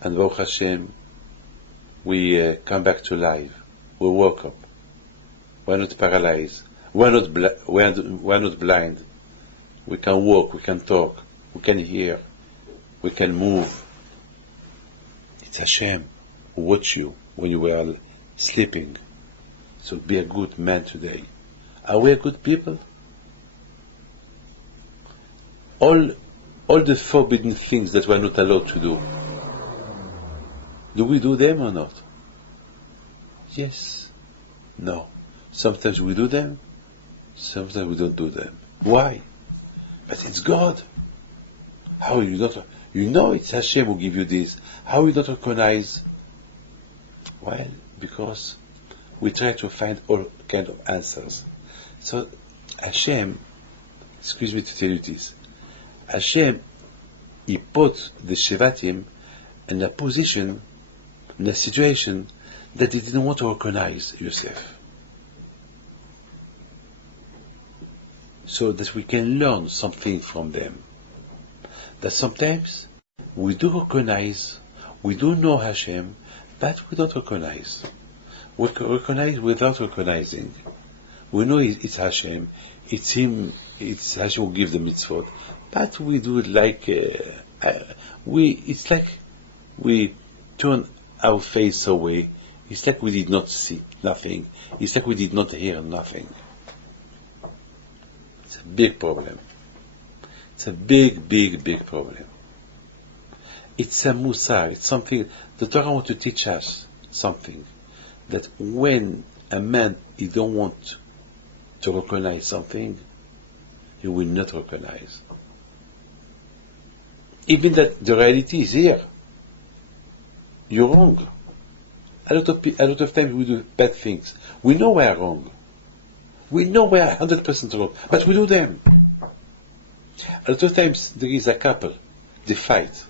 and Baruch Hashem, we come back to life. We woke up. We're not paralyzed. We're not blind. We can walk. We can talk. We can hear. We can move. It's Hashem who watched you when you were sleeping. So be a good man today. Are we a good people? All the forbidden things that we're not allowed to do we do them or not? Yes. No. Sometimes we do them, sometimes we don't do them. Why? But it's God. How you not? You know it's Hashem who give you this. How you don't recognize? Well, because we try to find all kind of answers. So Hashem, excuse me to tell you this, Hashem, he put the Shevatim in a position, in a situation that they didn't want to recognize Yosef. So that we can learn something from them. That sometimes we do recognize, we do know Hashem, but we don't recognize. We recognize without recognizing. We know it's Hashem, it's Him, it's Hashem who gives the mitzvot, but we do it like, it's like we turn our face away. It's like we did not see nothing. It's like we did not hear nothing. It's a big problem. It's a big, big, big problem. It's a musar. It's something the Torah wants to teach us something, that when a man he don't want to recognize something, he will not recognize. Even that the reality is here. You're wrong. A lot of times we do bad things. We know we are wrong. We know we are 100% wrong, but we do them. A lot of times there is a couple, they fight,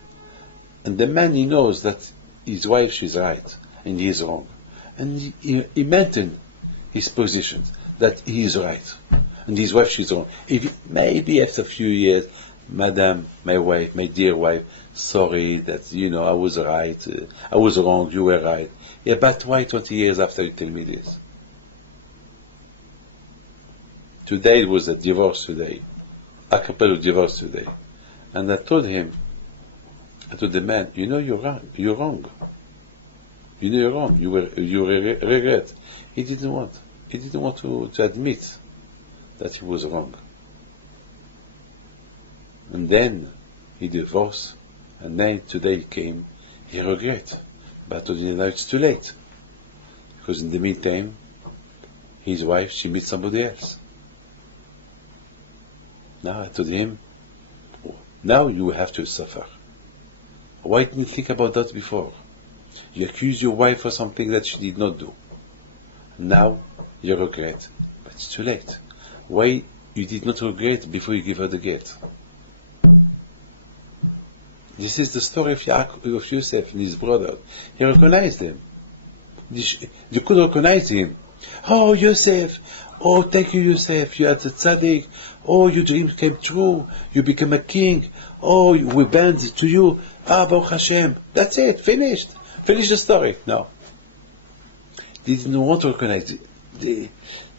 and the man he knows that his wife she's right and he is wrong, and he maintains his position that he is right and his wife she's wrong. Maybe after a few years, Madam, my wife, my dear wife, sorry that I was right, I was wrong, you were right. Yeah, but why 20 years after you tell me this? Today it was a divorce today. A couple of divorce today. And I told the man, you're wrong. You're wrong. You're wrong. You regret. He didn't want to admit that he was wrong. And then he divorced, and then today he regret. But I told him now it's too late. Because in the meantime, his wife, she meets somebody else. Now I told him, now you have to suffer. Why didn't you think about that before? You accuse your wife for something that she did not do. Now you regret, but it's too late. Why you did not regret before you give her the gift? This is the story of Yosef and his brother. He recognized them. You could recognize him. Oh, Yosef! Oh, thank you, Yosef. You are the tzaddik. Oh, your dream came true. You became a king. Oh, we bend it to you. Baruch Hashem. That's it. Finished. Finish the story. No. They didn't want to recognize it.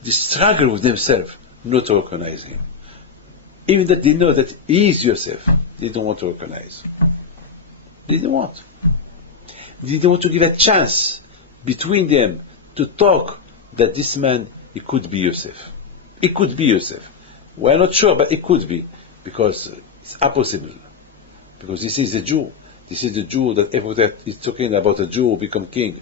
The struggle with themselves not to recognize him. Even that they know that he is Yosef, they don't want to recognize. They didn't want. They didn't want to give a chance between them to talk that this man, he could be Yosef. It could be Yosef. We're not sure, but it could be, because it's impossible. Because this is a Jew. This is the Jew that everybody is talking about, a Jew who become king.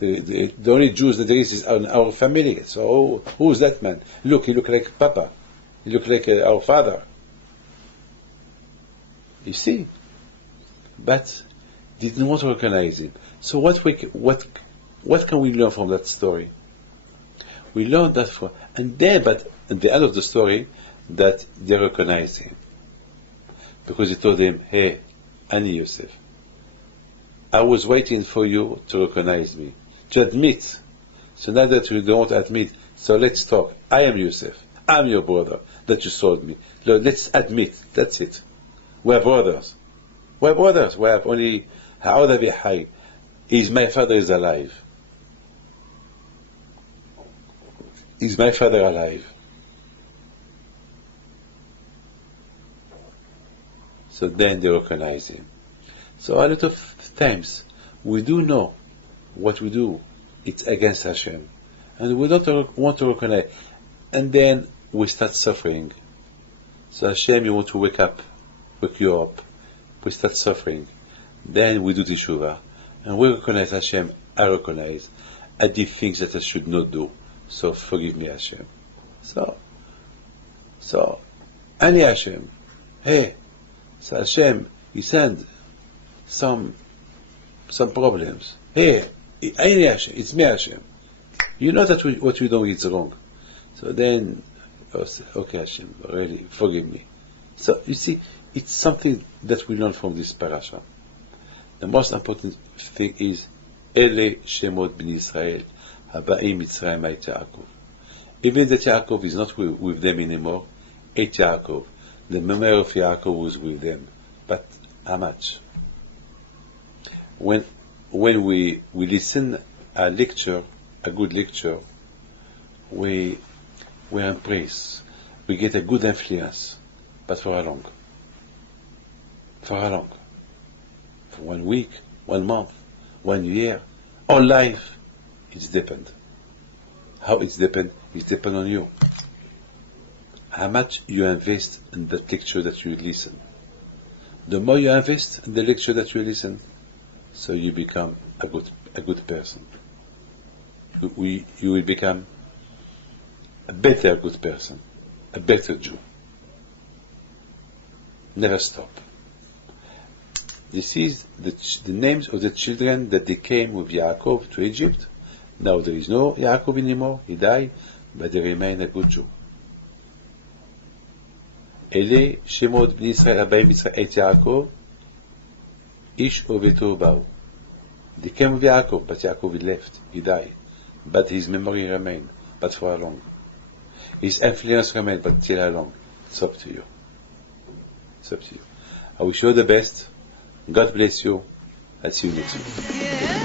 The only Jews that there is in our family. So who is that man? Look, he look like Papa. He look like our father. You see? But they didn't want to recognize him. So what can we learn from that story? We learned that but at the end of the story, that they recognized him. Because he told him, hey, Ani Yosef, I was waiting for you to recognize me, to admit. So now that you don't admit, so let's talk. I am Yosef. I'm your brother that you sold me. Let's admit. That's it. We're brothers. We're brothers. We have only Ha'odah v'Hai. My father is alive. Is my father alive? So then they recognize him. So a lot of times we do know what we do. It's against Hashem. And we don't want to recognize. And then we start suffering. So Hashem, you want to wake you up. We start suffering. Then we do teshuvah. And we recognize Hashem. I recognize. I did things that I should not do. So forgive me, Hashem. So, Ani Hashem. Hey, so Hashem, He sent some problems. Hey, Ani Hashem, it's me, Hashem. You know that what we do is wrong. So then, okay, Hashem, really, forgive me. So you see, it's something that we learn from this parasha. The most important thing is, Ele Shemot b'nei Israel, Haba'im Mitzrayim et Yaakov. Even that Yaakov is not with them anymore, et Yaakov. The memory of Yaakov was with them. But how much? When we listen a lecture, a good lecture, we embrace. We get a good influence. But for how long? For how long? For 1 week, 1 month, 1 year, or life? It depends. How it depends? It depends on you. how much you invest in the lecture that you listen. The more you invest in the lecture that you listen, so you become a good person. You will become a better good person, a better Jew. Never stop. This is the names of the children that they came with Yaakov to Egypt. Now there is no Yaakov anymore, he died, but they remain a good Jew. אלה שמות בני ישראל הבאים מצרים את יעקב, איש וביתו באו. They came with Yaakov, but Yaakov left, he died. But his memory remained, but for how long? His influence remained, but till how long? It's up to you. It's up to you. I wish you all the best. God bless you. I'll see you next week.